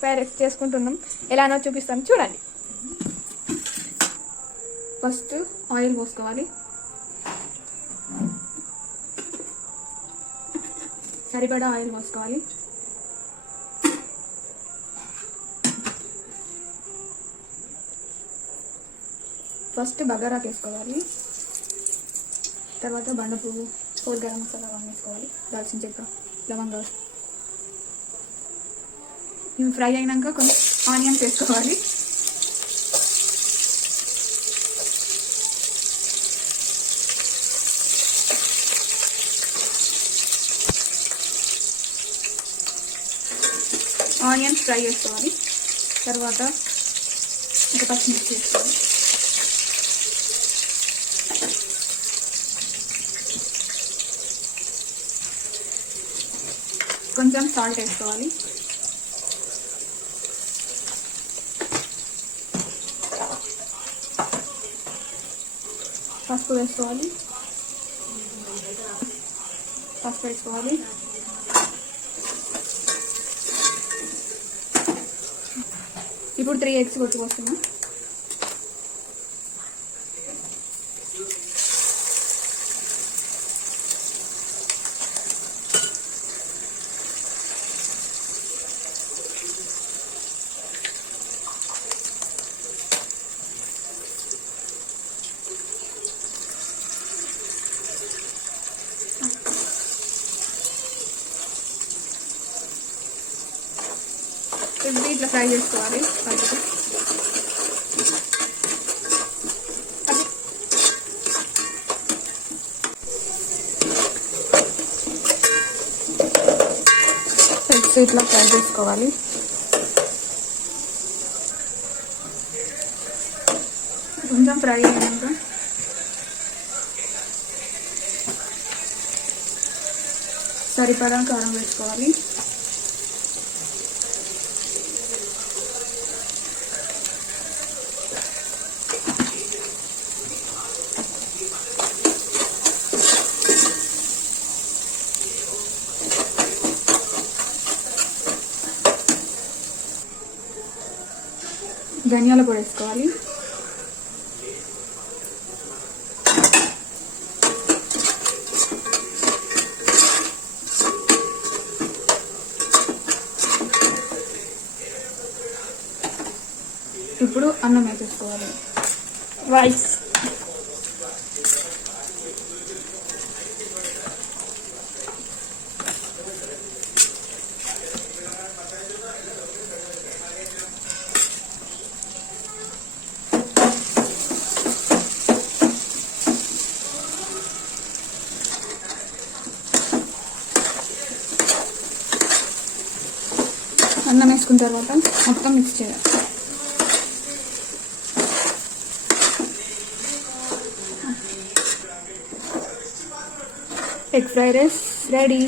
Fried rice చేసుకుంటున్నాం. ఎలానో చూపిస్తాను చూడండి. ఫస్ట్ ఆయిల్ పోసుకోవాలి. సరిపడా ఆయిల్ పోసుకోవాలి. ఫస్ట్ బగారాకు వేసుకోవాలి. తర్వాత బండ పువ్వు, హోల్ గరం మసాలా అవన్నీ వేసుకోవాలి. దాల్చిన చెక్క, లవంగాలు. ఇవి ఫ్రై అయినాక కొంచెం ఆనియన్స్ వేసుకోవాలి. ఆనియన్స్ ఫ్రై చేసుకోవాలి. తర్వాత ఒక పచ్చిమిర్చి వేసుకోవాలి. కొంచెం సాల్ట్ వేసుకోవాలి. పసుపు వేసుకోవాలి. ఇప్పుడు 3 eggs కొట్టుకొస్తున్నాం. ఇట్లా ఫ్రై చేసుకోవాలి. ఇట్లా ఫ్రై చేసుకోవాలి. కొంచెం ఫ్రై అయినాక సరిపడా కారం వేసుకోవాలి. ధనియాల పొడి వేసుకోవాలి. ఇప్పుడు అన్నం వేసేసుకోవాలి. రైస్ అన్నం వేసుకున్న తర్వాత మొత్తం మిక్స్ చేయాలి. Egg fried rice ready.